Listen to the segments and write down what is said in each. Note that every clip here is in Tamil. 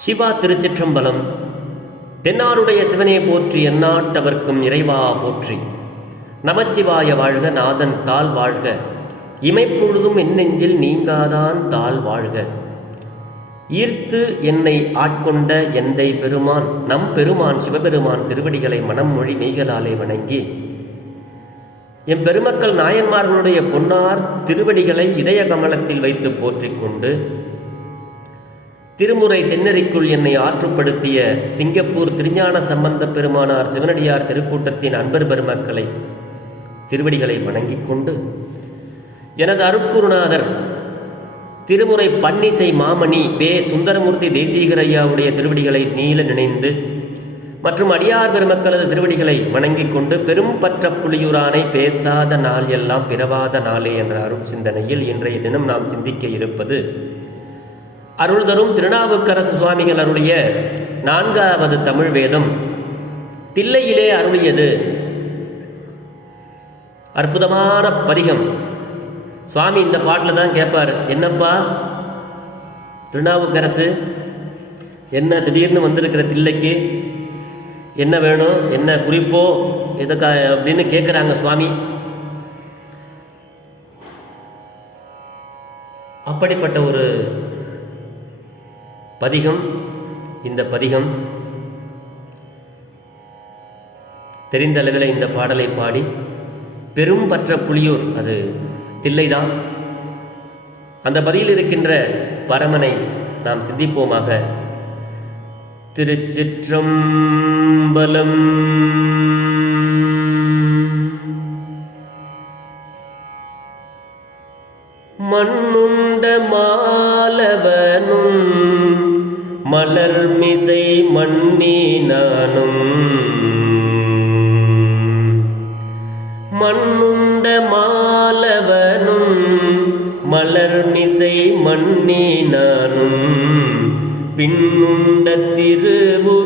சிவா திருச்சிற்றம்பலம். தென்னாருடைய சிவனே போற்றி எந்நாட்டவர்க்கும் இறைவா போற்றி. நமச்சிவாய வாழ்க நாதன் தாள் வாழ்க. இமைப்பொழுதும் என் நெஞ்சில் நீங்காதான் தாள் வாழ்க. ஈர்த்து என்னை ஆட்கொண்ட எந்தை பெருமான் நம் பெருமான் சிவபெருமான் திருவடிகளை மனம் மொழி மெய்களாலே வணங்கி. எம் பெருமக்கள் நாயன்மார்களுடைய பொன்னார் திருவடிகளை இதய கமலத்தில் வைத்து போற்றிக் கொண்டு திருமுறை சென்னறிக்குள் என்னை ஆற்றுப்படுத்திய சிங்கப்பூர் திருஞான சம்பந்த பெருமானார் சிவனடியார் திருக்கூட்டத்தின் அன்பர் பெருமக்களை திருவடிகளை வணங்கிக் கொண்டு எனது அருட்குருநாதர் திருமுறை பன்னிசை மாமணி வே. சுந்தரமூர்த்தி தேசிகரையாவுடைய திருவடிகளை நீல நினைந்து மற்றும் அடியார் பெருமக்களது திருவடிகளை வணங்கிக் கொண்டு பெரும் பற்ற புலியூரானை பேசாத நாள் எல்லாம் பிறவாத நாளே என்ற அருள் சிந்தனையில் இன்றைய தினம் நாம் சிந்திக்க இருப்பது அருள் தரும் திருநாவுக்கரசு சுவாமிகள் அருளிய நான்காவது தமிழ் வேதம். தில்லையிலே அருளியது அற்புதமான பதிகம். சுவாமி இந்த பாட்டில் தான் கேட்பார் என்னப்பா? திருநாவுக்கரசு என்ன திடீர்னு வந்திருக்கிற தில்லைக்கு? என்ன வேணும்? என்ன குறிப்போ? எதுக்கா? அப்படின்னு கேட்குறாங்க சுவாமி. அப்படிப்பட்ட ஒரு பதிகம் இந்த பதிகம் தெரிந்த அளவில் இந்த பாடலை பாடி பெரும் பற்ற புலியூர் அது தில்லைதான். அந்த பதியில் இருக்கின்ற பரமனை நாம் சிந்திப்போமாக. திருச்சிற்றம்பலம் மண் மண்ணே நானும். மண்ணுண்ட மாலவனும் மலர் நிசை மண்ணே நானும். பின்னுண்ட திருவுருவம்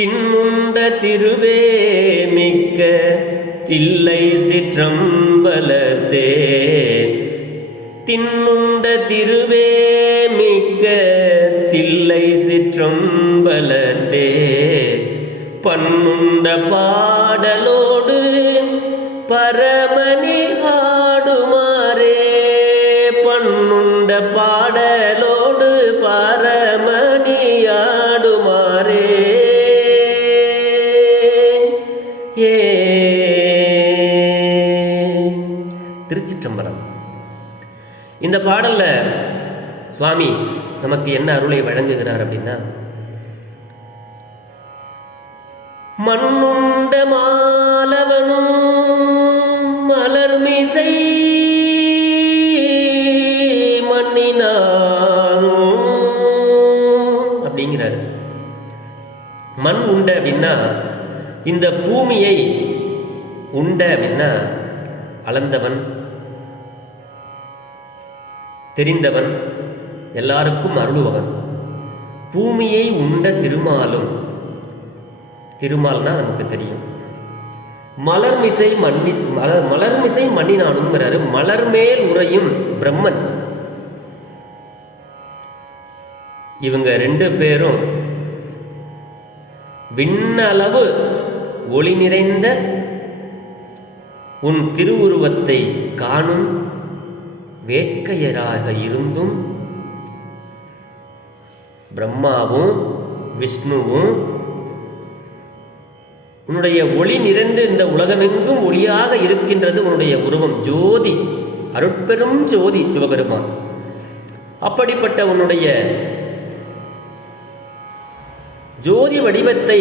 தின்முண்ட திருவே மிக்க தில்லை சிற்றம்பலத்தே தின்னுண்ட திருவே மிக்க தில்லை சிற்றம்பலத்தே பன்னுண்ட பாடலோடு பர ஏ. திருச்சிற்றம்பலம். இந்த பாடலில் சுவாமி நமக்கு என்ன அருளை வழங்குகிறார் அப்படின்னா மண்ணுண்ட மாலவனும் மலர்மிசை மண்ணினானும் அப்படிங்கிறாரு. மண் உண்ட அப்படின்னா இந்த பூமியை உண்ட அப்படின்னா அளந்தவன் தெரிந்தவன் எல்லாருக்கும் அருளுபவன். பூமியை உண்ட திருமாலும் திருமால்னா நமக்கு தெரியும். மலர்மிசை மண்ணி மலர் மலர்மிசை மண்ணினானுங்கிறாரு மலர்மேல் உறையும் பிரம்மன். இவங்க ரெண்டு பேரும் விண்ணளவு ஒளி நிறைந்த உன் திருவுருவத்தை காணும் வேட்கையராக இருந்தும் பிரம்மாவும் விஷ்ணுவும் உன்னுடைய ஒளி நிறைந்து இந்த உலகமெங்கும் ஒளியாக இருக்கின்றது உன்னுடைய உருவம் ஜோதி அருட்பெரும் ஜோதி சிவபெருமான். அப்படிப்பட்ட உன்னுடைய ஜோதி வடிவத்தை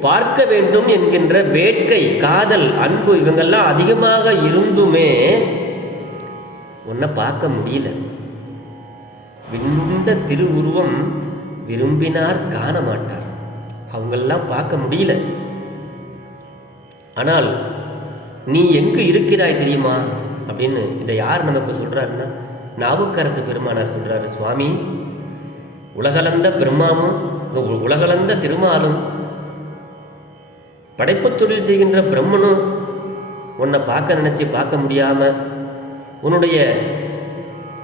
பார்க்க வேண்டும் என்கின்ற வேட்கை காதல் அன்பு இவங்கெல்லாம் அதிகமாக இருந்துமே உன்னை பார்க்க முடியல. விண்ட திருவுருவம் விரும்பினார் காண மாட்டார். அவங்கெல்லாம் பார்க்க முடியல. ஆனால் நீ எங்கு இருக்கிறாய் தெரியுமா? அப்படின்னு இதை யார் நமக்கு சொல்கிறாருன்னா நாவுக்கரசு பெருமானார் சொல்கிறாரு சுவாமி உலகளந்த பிரம்மாவும் உலகலந்த உலகளந்த திருமாலும் படைப்பு தொழில் செய்கின்ற பிரம்மனும் உன்னை பார்க்க நினச்சி பார்க்க முடியாமல் உன்னுடைய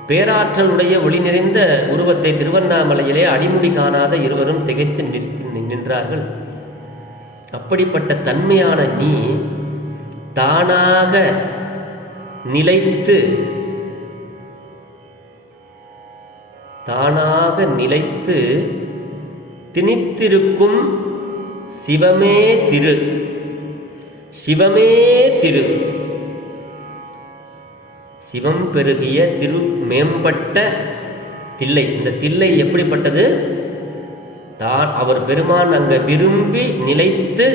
பேராற்றலுடைய ஒளி நிறைந்த உருவத்தை திருவண்ணாமலையிலே அடிமுடி காணாத இருவரும் திகைத்து நிற்க- நின்றார்கள். அப்படிப்பட்ட தன்மையான நீ தானாக நிலைத்து தானாக நிலைத்து திணித்திருக்கும் சிவமே திரு. சிவமே திரு. சிவம் பெருகிய திரு மேம்பட்ட தில்லை. இந்த தில்லை எப்படிப்பட்டது? தான் அவர் பெருமான் அங்கே விரும்பி நிலைத்து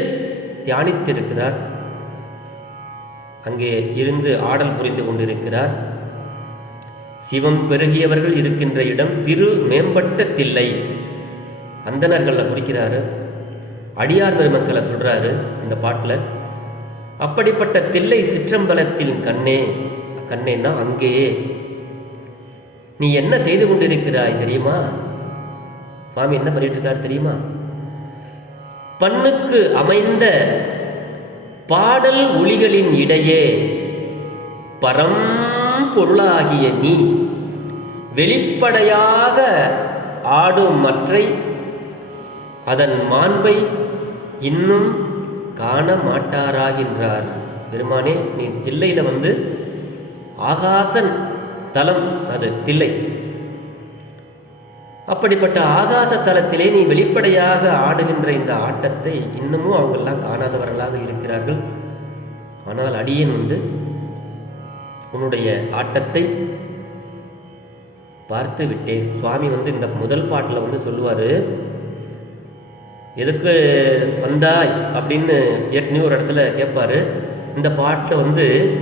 தியானித்திருக்கிறார். அங்கே இருந்து ஆடல் புரிந்து கொண்டிருக்கிறார். சிவம் பெருகியவர்கள் இருக்கின்ற இடம் திரு மேம்பட்ட தில்லை. அந்தணர்களை குறிக்கிறாரு. அடியார் பெருமக்களை சொல்கிறாரு இந்த பாட்டில். அப்படிப்பட்ட தில்லை சிற்றம்பலத்தில் கண்ணே கண்ணேன்னா அங்கேயே. நீ என்ன செய்து கொண்டிருக்கிறாய் தெரியுமா? சுவாமி என்ன பண்ணிட்டு இருக்காரு தெரியுமா? பண்ணுக்கு அமைந்த பாடல் ஒளிகளின் இடையே பரம்பொருளாகிய நீ வெளிப்படையாக ஆடும் மற்றை அதன் மாண்பை இன்னும் காண மாட்டாராகின்றார் பெருமானே நீ தில்லையில் வந்து ஆகாசன் தலம் அது தில்லை. அப்படிப்பட்ட ஆகாச தலத்திலே நீ வெளிப்படையாக ஆடுகின்ற இந்த ஆட்டத்தை இன்னமும் அவங்கெல்லாம் காணாதவர்களாக இருக்கிறார்கள். ஆனால் அடியேன் வந்து உன்னுடைய ஆட்டத்தை பார்த்து விட்டேன் சுவாமி வந்து இந்த முதல் பாட்டில் வந்து சொல்லுவார் எதுக்கு வந்தாய் அப்படின்னு ஏற்கனவே ஒரு இடத்துல கேட்பாரு இந்த பாட்டில் வந்து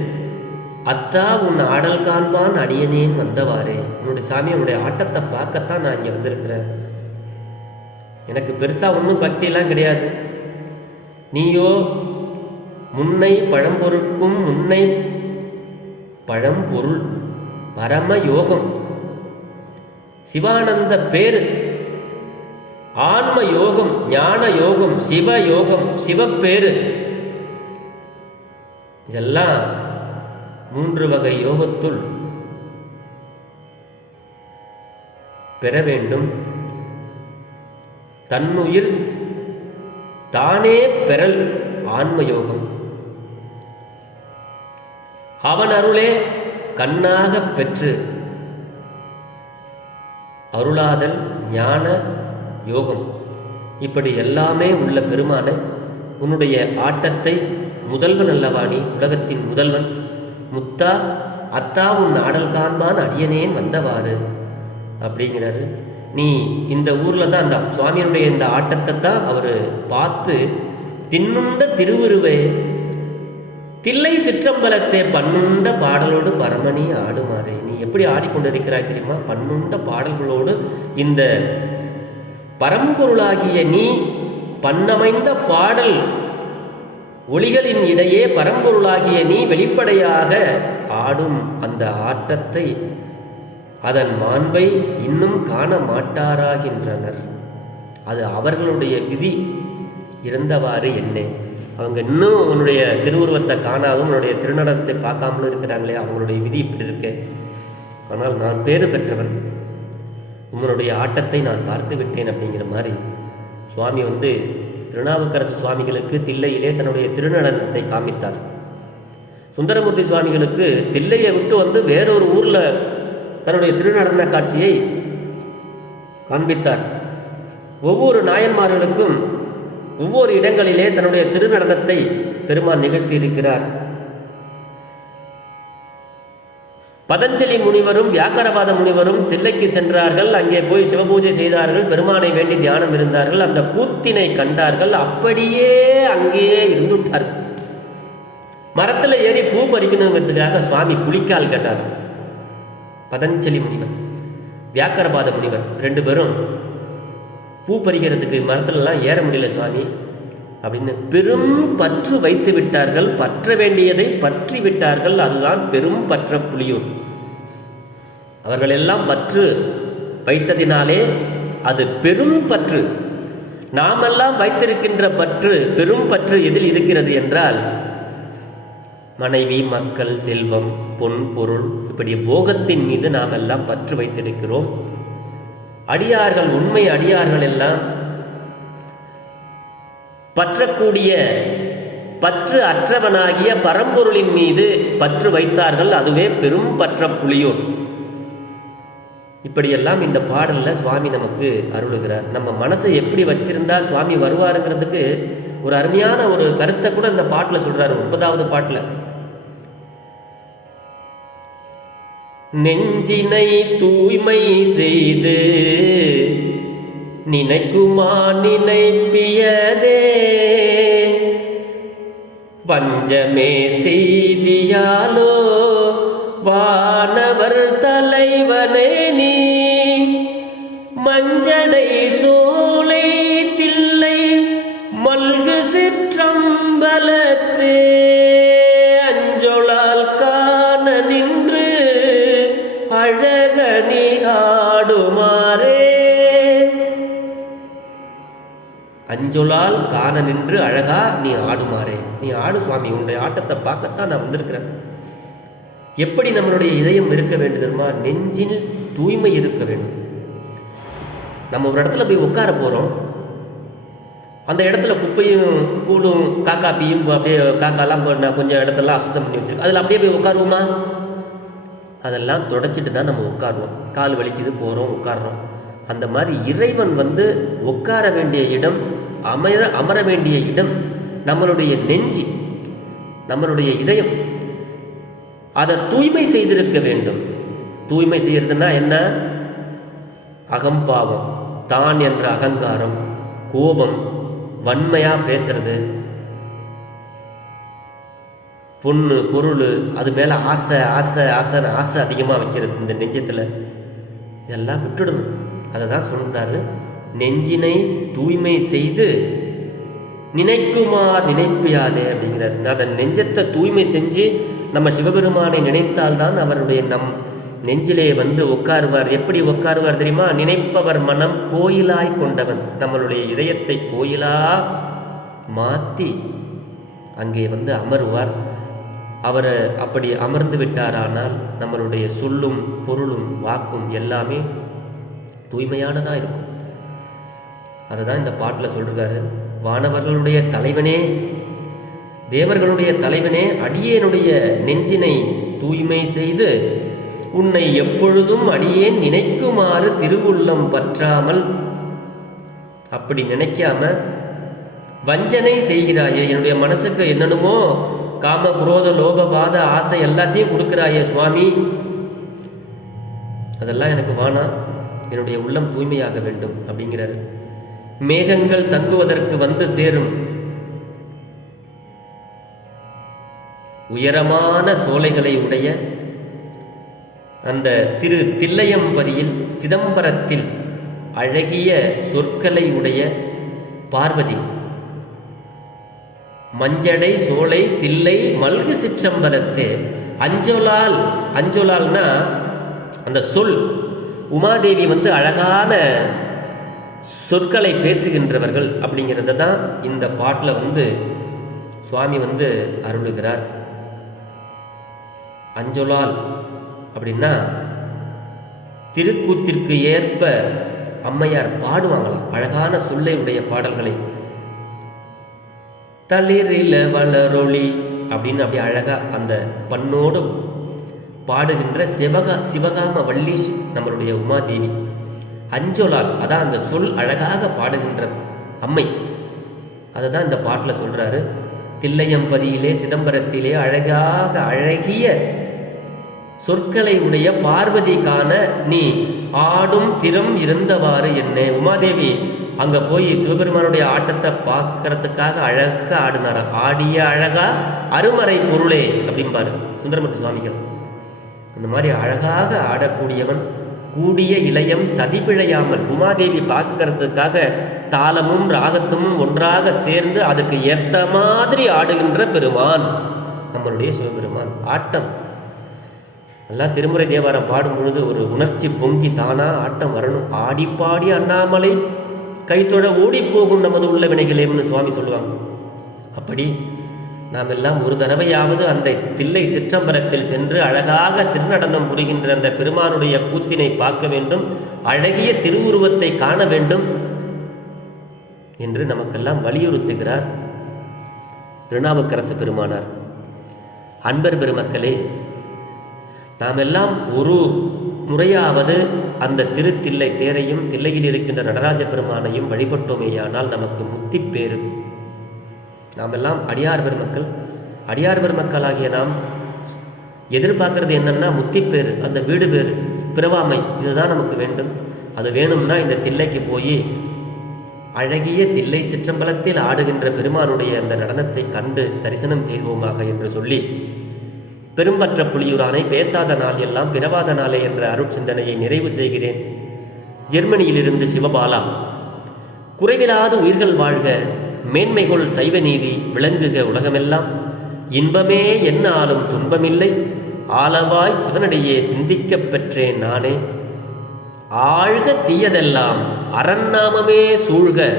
அத்தா உன் ஆடல் காண்பான் அடியனேன் வந்தவாறே. உன்னுடைய சாமி உன்னுடைய ஆட்டத்தை பார்க்கத்தான் நான் இங்கே வந்திருக்கிறேன். எனக்கு பெருசாக ஒன்றும் பக்தியெல்லாம் கிடையாது. நீயோ முன்னை பழம்பொருட்கும் முன்னை பழம்பொருள் பரம யோகம். சிவானந்த பேரு ஆன்ம யோகம் ஞான யோகம் சிவ யோகம் சிவப்பேரு இதெல்லாம் மூன்று வகை யோகத்துள் பெற வேண்டும். தன்னுயிர் தானே பெறல் ஆன்ம யோகம் அவன் அருளே கண்ணாகப் பெற்று அருளாதல் ஞான யோகம். இப்படி எல்லாமே உள்ள பெருமான உன்னுடைய ஆட்டத்தை முதல்வன் அல்லவா நீ உலகத்தின் முதல்வன் முத்தா அத்தா உன் ஆடல் காண்பான் அடியனேன் வந்தவாறு அப்படிங்கிறாரு. நீ இந்த ஊரில் தான் அந்த சுவாமியினுடைய இந்த ஆட்டத்தை தான் அவர் பார்த்து தின்னுண்ட திருவுருவே தில்லை சிற்றம்பலத்தை பன்னுண்ட பாடலோடு பரமணி ஆடுமாறே. நீ எப்படி ஆடிக்கொண்டிருக்கிறாய் தெரியுமா? பன்னுண்ட பாடல்களோடு இந்த பரம்பொருளாகிய நீ பண்ணமைந்த பாடல் ஒளிகளின் இடையே பரம்பொருளாகிய நீ வெளிப்படையாக ஆடும் அந்த ஆட்டத்தை அதன் மாண்பை இன்னும் காண மாட்டாராகின்றனர். அது அவர்களுடைய விதி இருந்தவாறு என்ன. அவங்க இன்னும் உன்னுடைய திருவுருவத்தை காணாதும் உன்னுடைய திருநடனத்தை பார்க்காமலும் இருக்கிறாங்களே அவங்களுடைய விதி இப்படி இருக்கு. ஆனால் நான் பேறு பெற்றவன். உங்களுடைய ஆட்டத்தை நான் பார்த்து விட்டேன் அப்படிங்கிற மாதிரி சுவாமி வந்து திருநாவுக்கரசு சுவாமிகளுக்கு தில்லையிலே தன்னுடைய திருநடனத்தை காமித்தார் சுந்தரமூர்த்தி சுவாமிகளுக்கு தில்லையை விட்டு வந்து வேறொரு ஊரில் தன்னுடைய திருநடன காட்சியை காண்பித்தார். ஒவ்வொரு நாயன்மார்களுக்கும் ஒவ்வொரு இடங்களிலே தன்னுடைய திருநடனத்தை பெருமான் நிகழ்த்தி இருக்கிறார் பதஞ்சலி முனிவரும் வியாக்கரபாத முனிவரும் தில்லைக்கு சென்றார்கள். அங்கே போய் சிவபூஜை செய்தார்கள். பெருமானை வேண்டி தியானம் இருந்தார்கள். அந்த கூத்தினை கண்டார்கள். அப்படியே அங்கேயே இருந்துவிட்டார்கள் மரத்தில் ஏறி பூ பறிக்கணுங்கிறதுக்காக சுவாமி குளிக்கால் கேட்டார். பதஞ்சலி முனிவர் வியாக்கரபாத முனிவர் ரெண்டு பேரும் பூ பறிக்கிறதுக்கு மரத்துலலாம் ஏற முடியல சுவாமி. அப்படின்னு பெரும் பற்று வைத்து விட்டார்கள் பற்ற வேண்டியதை பற்றி விட்டார்கள் அதுதான் பெரும் பற்ற புலியூர். அவர்கள் எல்லாம் பற்று வைத்ததினாலே அது பெரும் பற்று. நாமெல்லாம் வைத்திருக்கின்ற பற்று பெரும் பற்று எதில் இருக்கிறது என்றால் மனைவி மக்கள் செல்வம் பொன் பொருள் இப்படி போகத்தின் மீது நாம் எல்லாம் பற்று வைத்திருக்கிறோம். அடியார்கள் உண்மை அடியார்கள் எல்லாம் பற்றக்கூடிய பற்று அற்றவனாகிய பரம்பொருளின் மீது பற்று வைத்தார்கள் அதுவே பெரும் பற்ற புலியூர் இப்படியெல்லாம் இந்த பாடலில் சுவாமி நமக்கு அருளுகிறார். நம்ம மனசை எப்படி வச்சிருந்தா சுவாமி வருவாருங்கிறதுக்கு ஒரு அருமையான ஒரு கருத்தை கூட இந்த பாட்டில் சொல்றாரு ஒன்பதாவது பாட்டில். நெஞ்சினை தூய்மை செய்து நினைக்குமா நினைப்பியதே? வஞ்சமே செய்தியாலோ வானவர் தலைவனே நீ. மஞ்சடை அஞ்சொலால் காண நின்று அழகா நீ ஆடுமாறே. நீ ஆடு சுவாமி உன்னுடைய ஆட்டத்தை பார்க்கத்தான் நான் வந்திருக்கிறேன். எப்படி நம்மளுடைய இதயம் இருக்க வேண்டும் தெரியுமா? நெஞ்சில் தூய்மை இருக்க வேண்டும். நம்ம ஒரு இடத்துல போய் உட்கார போகிறோம் அந்த இடத்துல குப்பையும் கூடும் காக்காப்பியும் அப்படியே காக்காலாம் நான் கொஞ்சம் இடத்தெல்லாம் அசுத்தம் பண்ணி வச்சிருக்கேன். அதில் அப்படியே போய் உட்காருவோமா? அதெல்லாம் தொடச்சிட்டு தான் நம்ம உட்காருவோம். கால் வலிக்குது போகிறோம் உட்கார்றோம். அந்த மாதிரி இறைவன் வந்து உட்கார வேண்டிய இடம் அமர அமர வேண்டிய இடம் நம்மளுடைய நெஞ்சி நம்மளுடைய இதயம். அதை தூய்மை செய்திருக்க வேண்டும். தூய்மை செய்கிறதுனா என்ன? அகம்பாவம் தான் என்ற அகங்காரம் கோபம் வன்மையாக பேசுறது. பொண்ணு பொருள் அது மேலே ஆசை ஆசை ஆசைன்னு ஆசை அதிகமாக வைக்கிறது இந்த நெஞ்சத்தில். இதெல்லாம் விட்டுடணும். அதை தான் சொல்கிறாரு நெஞ்சினை தூய்மை செய்து நினைக்குமார் நினைப்பியாதே அப்படிங்கிறார். அதை நெஞ்சத்தை தூய்மை செஞ்சு நம்ம சிவபெருமானை நினைத்தால்தான் அவருடைய நம் நெஞ்சிலே வந்து உட்காருவார். எப்படி உட்காருவார் தெரியுமா? நினைப்பவர் மனம் கோயிலாய் கொண்டவன். நம்மளுடைய இதயத்தை கோயிலா மாற்றி அங்கே வந்து அமருவார். அவர் அப்படி அமர்ந்து விட்டாரானால் நம்மளுடைய சொல்லும் பொருளும் வாக்கும் எல்லாமே தூய்மையானதாக இருக்கும். அதை தான் இந்த பாட்டில் சொல்கிறாரு வானவர்களுடைய தலைவனே தேவர்களுடைய தலைவனே அடியேனுடைய நெஞ்சினை தூய்மை செய்து உன்னை எப்பொழுதும் அடியேன் நினைக்குமாறு திருவுள்ளம் பற்றாமல் அப்படி நினைக்காம வஞ்சனை செய்கிறாயே. என்னுடைய மனசுக்கு என்னென்னமோ காம குரோத லோப பாத ஆசை எல்லாத்தையும் கொடுக்குறாயே சுவாமி. அதெல்லாம் எனக்கு வானா என்னுடைய உள்ளம் தூய்மையாக வேண்டும் அப்படிங்கிறார். மேகங்கள் தங்குவதற்கு வந்து சேரும். உயரமான சோலைகளை உடைய அந்த திரு தில்லையம்பதியில் சிதம்பரத்தில் அழகிய சொற்களை உடைய பார்வதி மஞ்சடை சோலை தில்லை மல்கு சிற்றம்பலத்தே அஞ்சொலால் அஞ்சொலால்னா அந்த சொல் உமாதேவி வந்து அழகான சொற்களை பேசுகின்றவர்கள் அப்படிங்கிறத தான் இந்த பாட்டில் வந்து சுவாமி வந்து அருளுகிறார். அஞ்சொலால் அப்படின்னா திருக்கூத்திற்கு ஏற்ப அம்மையார் பாடுவாங்களாம். அழகான சொல்லை உடைய பாடல்களை. தளிரில வளரொளி அப்படின்னு அப்படி அழகாக அந்த பண்ணோடு பாடுகின்ற சிவகா சிவகாம வள்ளி நம்மளுடைய உமாதேவி. அஞ்சொலால் அதான் அந்த சொல் அழகாக பாடுகின்ற அம்மை. அதை தான் இந்த பாட்டில் சொல்கிறாரு தில்லையம்பதியிலே சிதம்பரத்திலே அழகாக அழகிய சொற்களை உடைய பார்வதி காண நீ ஆடும் திறம் இருந்தவாறு என்ன. உமாதேவி அங்கே போய் சிவபெருமானுடைய ஆட்டத்தை பார்க்கறதுக்காக அழகாக ஆடினாராம் ஆடிய அழகா அருமறை பொருளே அப்படிம்பாரு சுந்தரமூர்த்தி சுவாமிகள். இந்த மாதிரி அழகாக ஆடக்கூடியவன் கூடிய இளையம் சதிப்பிழையாமல் உமாதேவி பார்க்கறதுக்காக தாளமும் ராகத்தும் ஒன்றாக சேர்ந்து அதுக்கு ஏற்ற மாதிரி ஆடுகின்ற பெருமான். நம்மளுடைய சிவபெருமான். ஆட்டம். நல்லா திருமுறை தேவாரம் பாடும் பொழுது ஒரு உணர்ச்சி பொங்கி தானா ஆட்டம் வரணும். ஆடி பாடி அண்ணாமலை கைத்தொழ ஓடி போகும் நமது உள்ள வினைகளேன்னு சுவாமி சொல்லுவாங்க. அப்படி நாம் எல்லாம் ஒரு தடவையாவது அந்த தில்லை சிற்றம்பரத்தில் சென்று அழகாக திருநடனம் புரிகின்ற அந்த பெருமானுடைய கூத்தினை பார்க்க வேண்டும் அழகிய திருவுருவத்தை காண வேண்டும் என்று நமக்கெல்லாம் வலியுறுத்துகிறார் திருநாவுக்கரசு பெருமானார். அன்பர் பெருமக்களே நாம் எல்லாம் ஒரு முறையாவது அந்த திருத்தில்லை தேரையும் தில்லையில் இருக்கின்ற நடராஜ பெருமானையும் வழிபட்டோமேயானால் நமக்கு முக்தி பேரு நாம் எல்லாம் அடியார் பெருமக்கள். அடியார் பெருமக்களாகிய நாம் எதிர்பார்க்கறது என்னன்னா முத்தி அந்த வீடு பேறு பிறவாமை இதுதான் நமக்கு வேண்டும். அது வேணும்னா இந்த தில்லைக்கு போய் அழகிய தில்லை சிற்றம்பலத்தில் ஆடுகின்ற பெருமானுடைய அந்த நடனத்தை கண்டு தரிசனம் செய்வோமாக என்று சொல்லி பெரும்பற்ற புலியூரானை பேசாத நாள் எல்லாம் பிறவாத நாளே என்ற அருட்சிந்தனையை நிறைவு செய்கிறேன். ஜெர்மனியிலிருந்து சிவபாலா. குறைவிலாத உயிர்கள் வாழ்க மேன்மைகொள் சைவ நீதி விளங்குக உலகமெல்லாம். இன்பமே என்ன ஆளும் துன்பமில்லை. ஆளவாய் சிவனடியே சிந்திக்கப் பெற்றேன் நானே. ஆழ்க தீயதெல்லாம் அரண்நாமமே சூழ்க.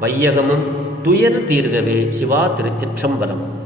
வையகமும் துயர் தீர்கவே சிவா திருச்சிற்றம்பலம்.